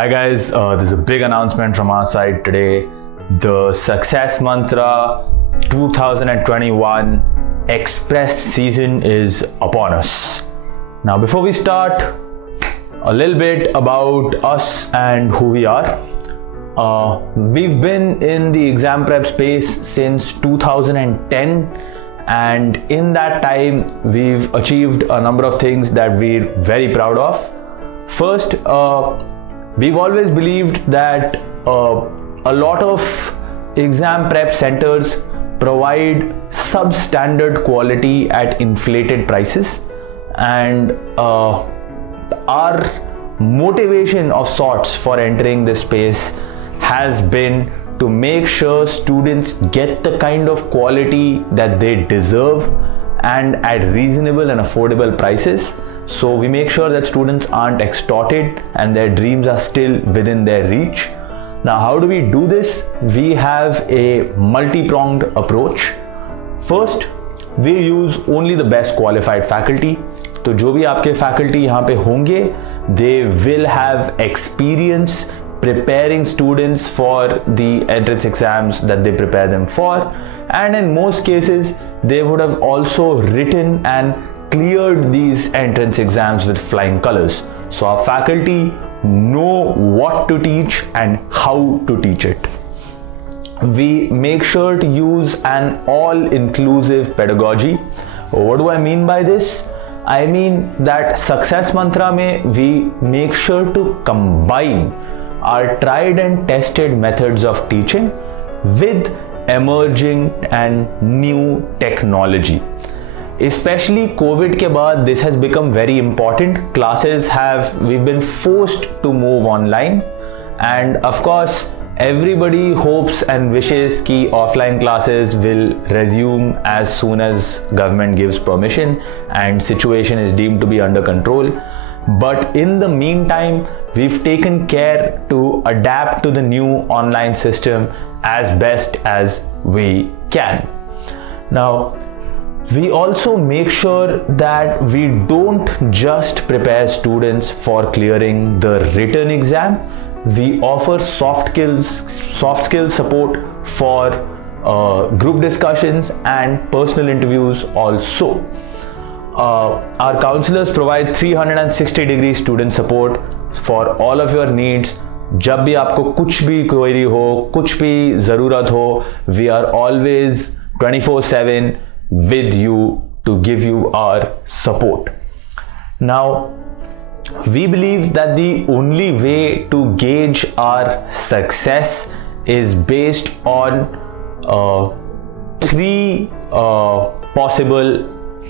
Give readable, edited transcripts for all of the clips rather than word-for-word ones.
Hi guys, this is a big announcement from our side today. The Success Mantra 2021 Express season is upon us. Now before we start, a little bit about us and who we are. We've been in the exam prep space since 2010, and in that time we've achieved a number of things that we're very proud of. First, we've always believed that a lot of exam prep centers provide substandard quality at inflated prices, and our motivation of sorts for entering this space has been to make sure students get the kind of quality that they deserve and at reasonable and affordable prices. So we make sure that students aren't extorted and their dreams are still within their reach. Now, how do we do this? We have a multi-pronged approach. First, we use only the best qualified faculty. तो जो भी आपके faculty यहाँ पे होंगे, they will have experience preparing students for the entrance exams that they prepare them for, and in most cases they would have also written and cleared these entrance exams with flying colors. So our faculty know what to teach and how to teach it. We make sure to use an all-inclusive pedagogy. What do I mean by this? I mean that Success Mantra mein we make sure to combine our tried and tested methods of teaching with emerging and new technology. Especially COVID के बाद, this has become very important. We've been forced to move online, and of course everybody hopes and wishes कि offline classes will resume as soon as government gives permission and situation is deemed to be under control. But in the meantime, we've taken care to adapt to the new online system as best as we can. Now, we also make sure that we don't just prepare students for clearing the written exam. We offer soft skills support for group discussions and personal interviews also. Our counselors provide 360-degree student support for all of your needs. जब भी आपको कुछ भी query हो, कुछ भी ज़रूरत हो, we are always 24/7 with you to give you our support. Now, we believe that the only way to gauge our success is based on three possible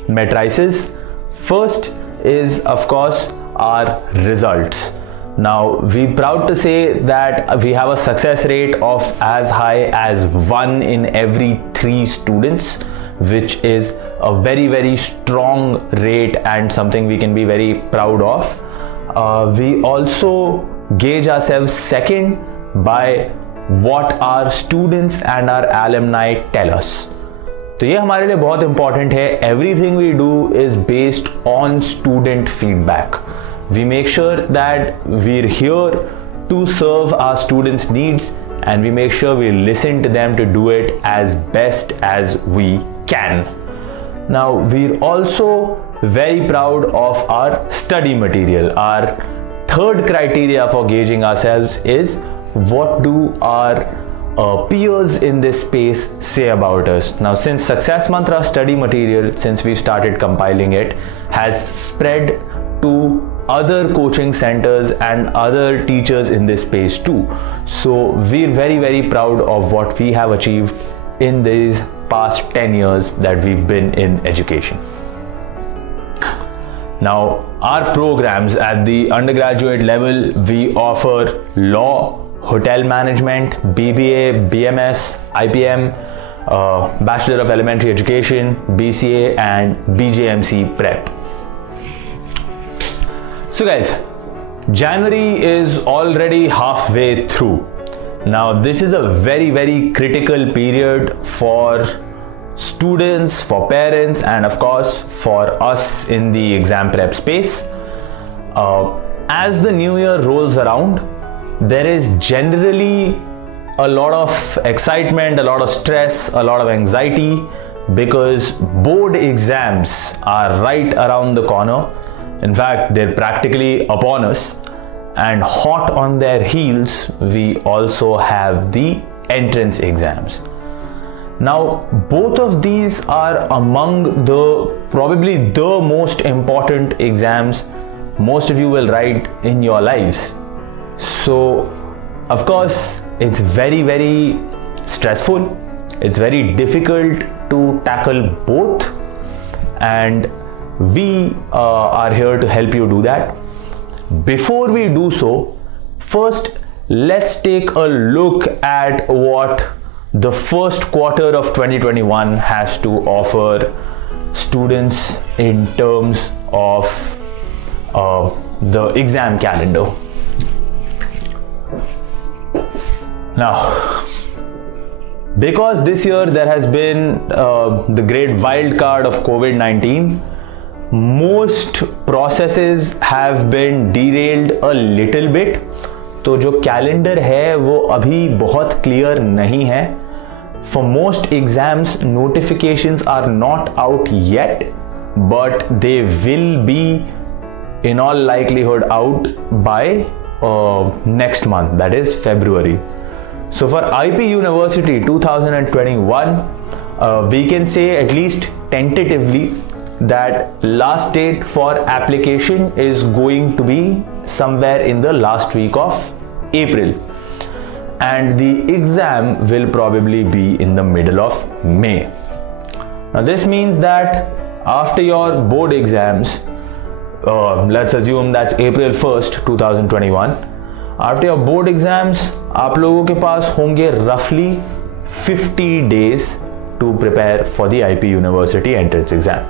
matrices. First is, of course, our results. Now, we're proud to say that we have a success rate of as high as 1 in every 3 students, which is a very, very strong rate and something we can be very proud of. We also gauge ourselves second by what our students and our alumni tell us. तो ये हमारे लिए बहुत important है. Everything we do is based on student feedback. We make sure that we're here to serve our students' needs, and we make sure we listen to them to do it as best as we can. Now, we're also very proud of our study material. Our third criteria for gauging ourselves is what do our peers in this space say about us. Now, since Success Mantra study material, since we started compiling it, has spread to other coaching centers and other teachers in this space too. So we're very, very proud of what we have achieved in these past 10 years that we've been in education. Now, our programs at the undergraduate level, we offer law, hotel management, BBA, BMS, IPM, Bachelor of Elementary Education, BCA, and BJMC Prep. So guys, January is already halfway through. Now, this is a very, very critical period for students, for parents, and of course for us in the exam prep space. As the new year rolls around, there is generally a lot of excitement, a lot of stress, a lot of anxiety because board exams are right around the corner. In fact, they're practically upon us, and hot on their heels, we also have the entrance exams. Now, both of these are among probably the most important exams most of you will write in your lives. So, of course, it's very, very stressful. It's very difficult to tackle both, and we are here to help you do that. Before we do so, first let's take a look at what the first quarter of 2021 has to offer students in terms of the exam calendar. Now, because this year there has been the great wild card of COVID-19, most processes have been derailed a little bit. तो जो calendar है वो अभी बहुत clear नहीं है. For most exams, notifications are not out yet, but they will be in all likelihood out by next month, that is February. So for IP University 2021, we can say at least tentatively that last date for application is going to be somewhere in the last week of April, and the exam will probably be in the middle of May. Now this means that after your board exams, let's assume that's April 1st 2021, after your board exams आप लोगों के पास होंगे roughly 50 days to prepare for the IP University entrance exam.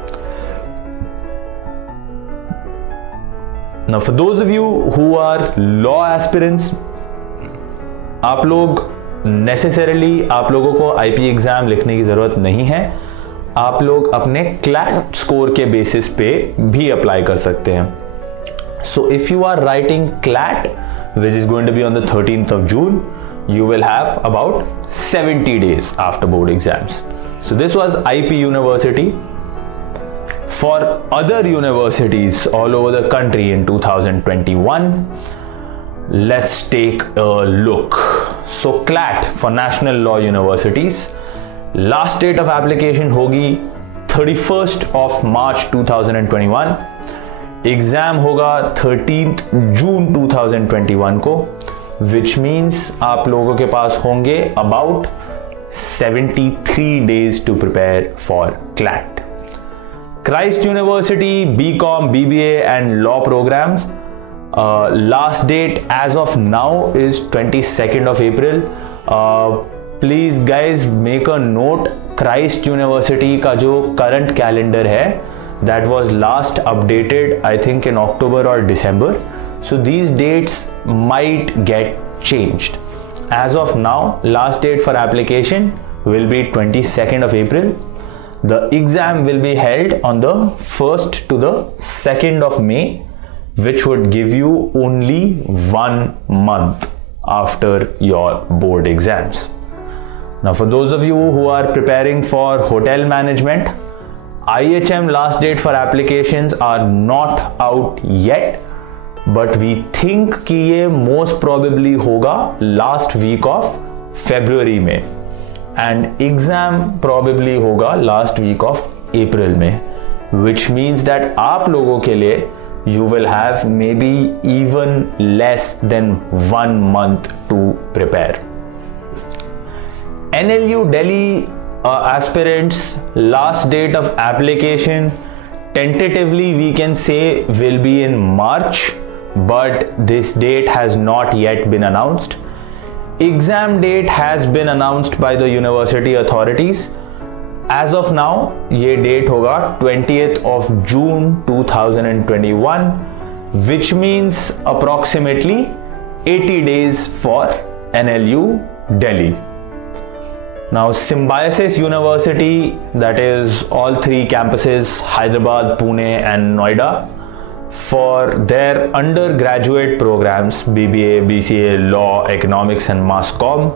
Now for those of you who are law aspirants, आप लोग necessarily आप लोगों को IP exam लिखने की ज़रूरत नहीं है. आप लोग अपने CLAT स्कोर के बेसिस पे भी अप्लाई कर सकते हैं. So if you are writing CLAT, which is going to be on the 13th of June, you will have about 70 days after board exams. So this was IP University. For other universities all over the country in 2021, let's take a look. So CLAT for National Law Universities, last date of application होगी 31st of March 2021. Exam होगा 13th June 2021 को, which means आप लोगों के पास होंगे about 73 days to prepare for CLAT. Christ University BCom, BBA and law programs, last date as of now is 22nd of April. Please guys make a note, Christ University का जो current calendar है, that was last updated I think in October or December. So these dates might get changed. As of now, last date for application will be 22nd of April. The exam will be held on the 1st to the 2nd of May, which would give you only 1 month after your board exams. Now for those of you who are preparing for hotel management, IHM last date for applications are not out yet, but we think कि ये most probably होगा last week of February में, and exam probably होगा last week of April में, which means that आप लोगों के लिए you will have maybe even less than 1 month to prepare. NLU Delhi aspirants, last date of application tentatively we can say will be in March, but this date has not yet been announced. Exam date has been announced by the university authorities. As of now, ये date होगा 20th of June 2021, which means approximately 80 days for NLU Delhi. Now Symbiosis University, that is all 3 campuses, Hyderabad, Pune and Noida, for their undergraduate programs, BBA, BCA, Law, Economics and Mass Comm.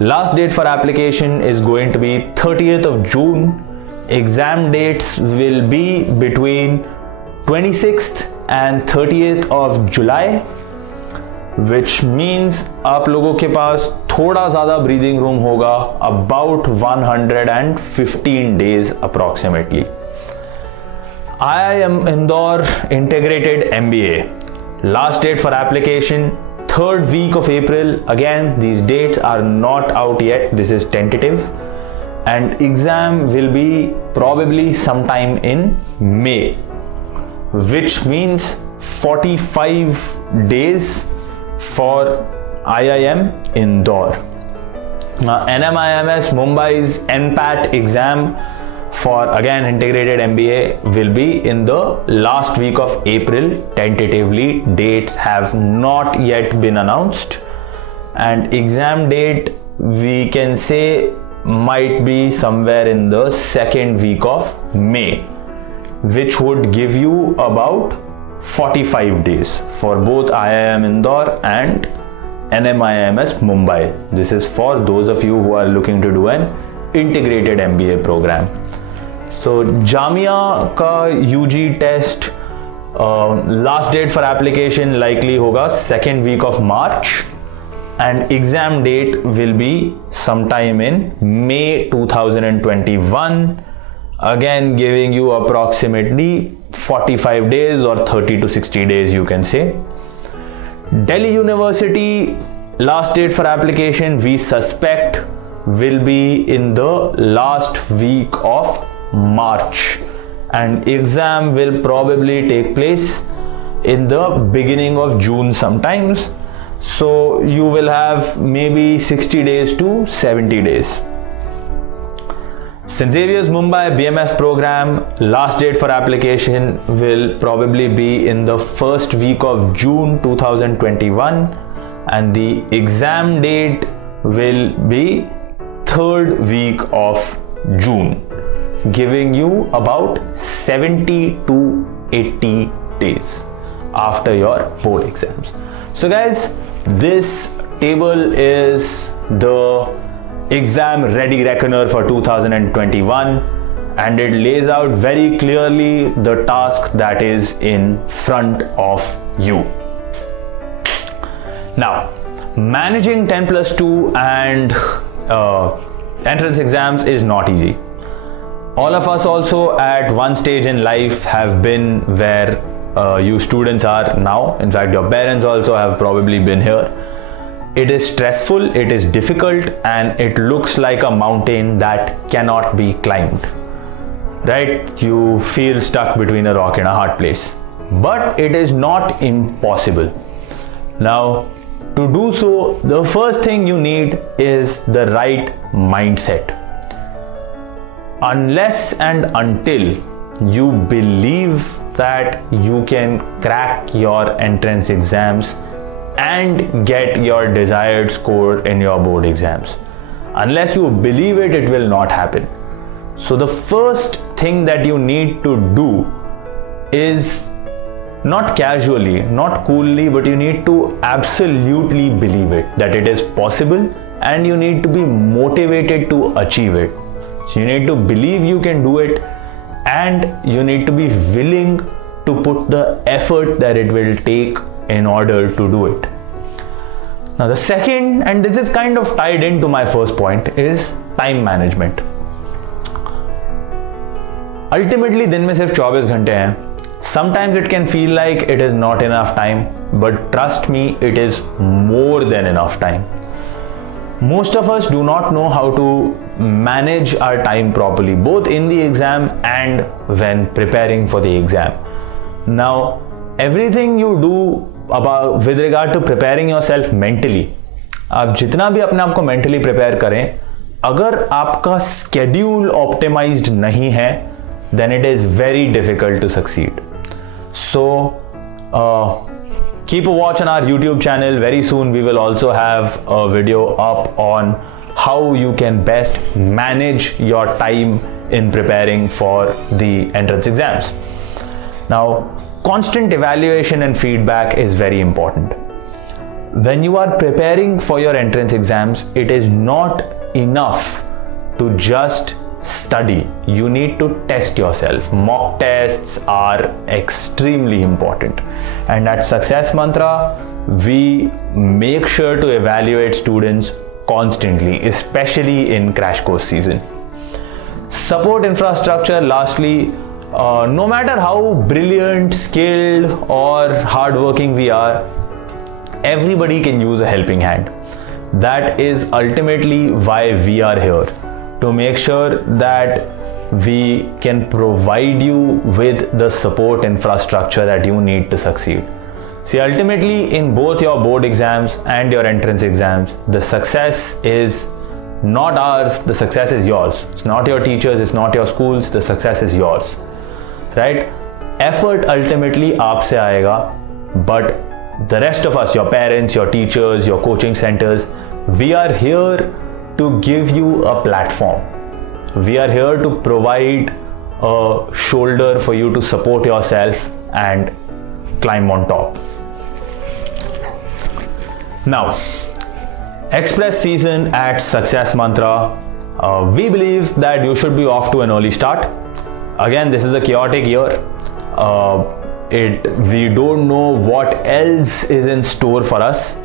Last date for application is going to be 30th of June. Exam dates will be between 26th and 30th of July, which means आप लोगों के पास थोड़ा ज़्यादा breathing room होगा, about 115 days approximately. IIM Indore Integrated MBA. Last date for application 3rd week of April. Again, these dates are not out yet. This is tentative. And exam will be probably sometime in May, which means 45 days for IIM Indore. Now, NMIMS Mumbai's NPAT exam for again integrated MBA will be in the last week of April. Tentatively, dates have not yet been announced, and exam date we can say might be somewhere in the 2nd week of May, which would give you about 45 days for both IIM Indore and NMIMS Mumbai. This is for those of you who are looking to do an integrated MBA program. So Jamia का UG test last date for application likely होगा 2nd week of March, and exam date will be sometime in May 2021, again giving you approximately 45 days or 30 to 60 days you can say. Delhi University last date for application we suspect will be in the last week of March, and exam will probably take place in the beginning of June sometimes. So you will have maybe 60 days to 70 days. St. Xavier's Mumbai BMS program last date for application will probably be in the 1st week of June 2021, and the exam date will be 3rd week of June, giving you about 70 to 80 days after your board exams. So guys, this table is the exam ready reckoner for 2021, and it lays out very clearly the task that is in front of you. Now, managing 10+2 and entrance exams is not easy. All of us also at one stage in life have been where you students are now. In fact, your parents also have probably been here. It is stressful, it is difficult, and it looks like a mountain that cannot be climbed, right? You feel stuck between a rock and a hard place, but it is not impossible. Now, to do so, the first thing you need is the right mindset. Unless and until you believe that you can crack your entrance exams and get your desired score in your board exams, unless you believe it, it will not happen. So the first thing that you need to do is not casually, not coolly, but you need to absolutely believe it, that it is possible, and you need to be motivated to achieve it. So you need to believe you can do it, and you need to be willing to put the effort that it will take in order to do it. Now the second, and this is kind of tied into my first point, is time management. Ultimately दिन में सिर्फ 24 घंटे हैं. Sometimes it can feel like it is not enough time, but trust me, it is more than enough time. Most of us do not know how to manage our time properly, both in the exam and when preparing for the exam. Now, everything you do about with regard to preparing yourself mentally, आप जितना भी अपने आप को mentally prepare करें, अगर आपका schedule optimized नहीं है, then it is very difficult to succeed. So, keep a watch on our YouTube channel. Very soon we will also have a video up on how you can best manage your time in preparing for the entrance exams. Now, constant evaluation and feedback is very important. When you are preparing for your entrance exams, it is not enough to just study. You need to test yourself. Mock tests are extremely important. And at Success Mantra, we make sure to evaluate students constantly, especially in crash course season. Support infrastructure, lastly, no matter how brilliant, skilled or hardworking we are, everybody can use a helping hand. That is ultimately why we are here, to make sure that we can provide you with the support infrastructure that you need to succeed. See, ultimately in both your board exams and your entrance exams, the success is not ours, the success is yours. It's not your teachers, it's not your schools, the success is yours, right? Effort ultimately aapse aayega, but the rest of us, your parents, your teachers, your coaching centers, we are here to give you a platform. We are here to provide a shoulder for you to support yourself and climb on top. Now, Express season at Success Mantra, we believe that you should be off to an early start. Again, this is a chaotic year. We don't know what else is in store for us.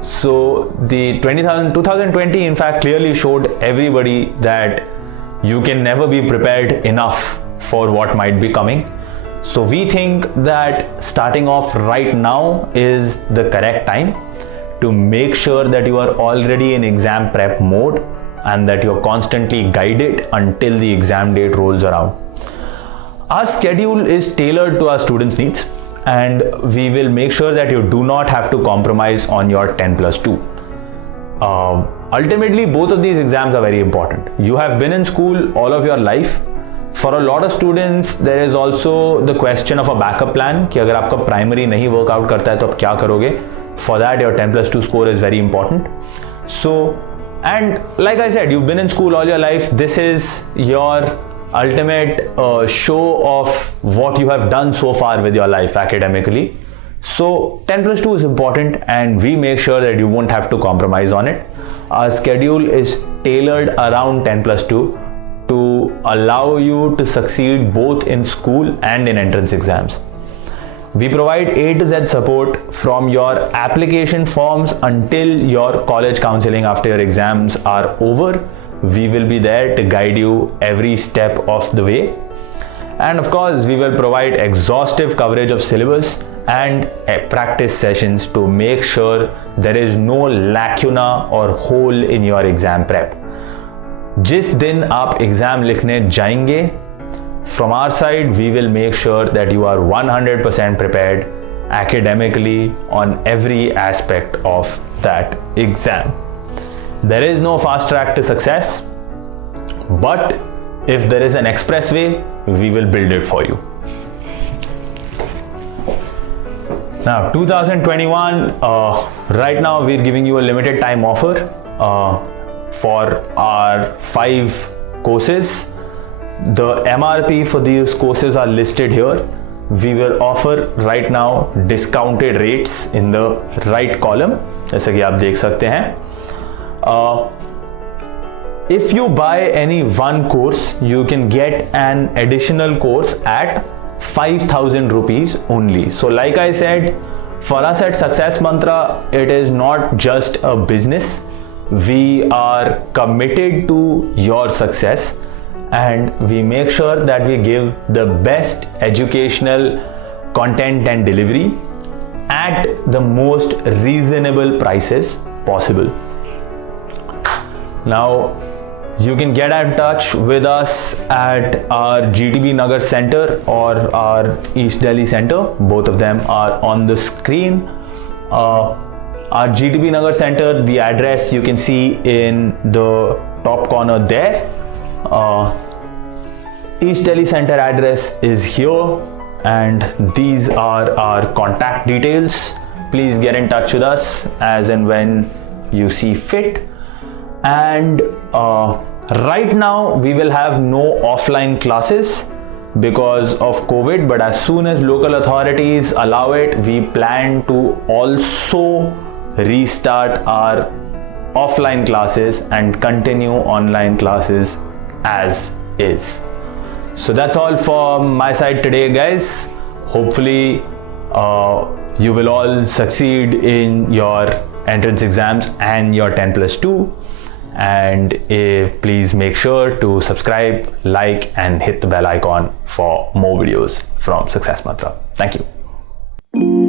So the 2020 in fact clearly showed everybody that you can never be prepared enough for what might be coming. So we think that starting off right now is the correct time to make sure that you are already in exam prep mode and that you're constantly guided until the exam date rolls around. Our schedule is tailored to our students' needs, and we will make sure that you do not have to compromise on your 10+2. Ultimately, both of these exams are very important. You have been in school all of your life. For a lot of students, there is also the question of a backup plan कि अगर आपका primary नहीं work out करता है तो आप क्या करोगे? For that, your 10+2 score is very important. So, and like I said, you've been in school all your life. This is your ultimate show of what you have done so far with your life academically. So 10+2 is important, and we make sure that you won't have to compromise on it. Our schedule is tailored around 10+2 to allow you to succeed both in school and in entrance exams. We provide A to Z support from your application forms until your college counseling after your exams are over. We will be there to guide you every step of the way. And of course, we will provide exhaustive coverage of syllabus and practice sessions to make sure there is no lacuna or hole in your exam prep. जिस दिन आप exam लिखने जाएंगे, from our side, we will make sure that you are 100% prepared academically on every aspect of that exam. There is no fast track to success, but if there is an expressway, we will build it for you. Now, 2021, right now we're giving you a limited time offer for our 5 courses. The MRP for these courses are listed here. We will offer right now discounted rates in the right column, जैसे कि आप देख सकते हैं. If you buy any one course, you can get an additional course at 5,000 rupees only. So like I said, for us at Success Mantra, it is not just a business. We are committed to your success, and we make sure that we give the best educational content and delivery at the most reasonable prices possible. Now, you can get in touch with us at our GTB Nagar Center or our East Delhi Center. Both of them are on the screen. Our GTB Nagar Center, the address you can see in the top corner there. East Delhi Center address is here, and these are our contact details. Please get in touch with us as and when you see fit. And right now we will have no offline classes. because of COVID, but as soon as local authorities allow it, we plan to also restart our offline classes and continue online classes as is. So that's all from my side today, guys. Hopefully you will all succeed in your entrance exams and your 10+2. And please make sure to subscribe, like, and hit the bell icon for more videos from Success Mantra. Thank you.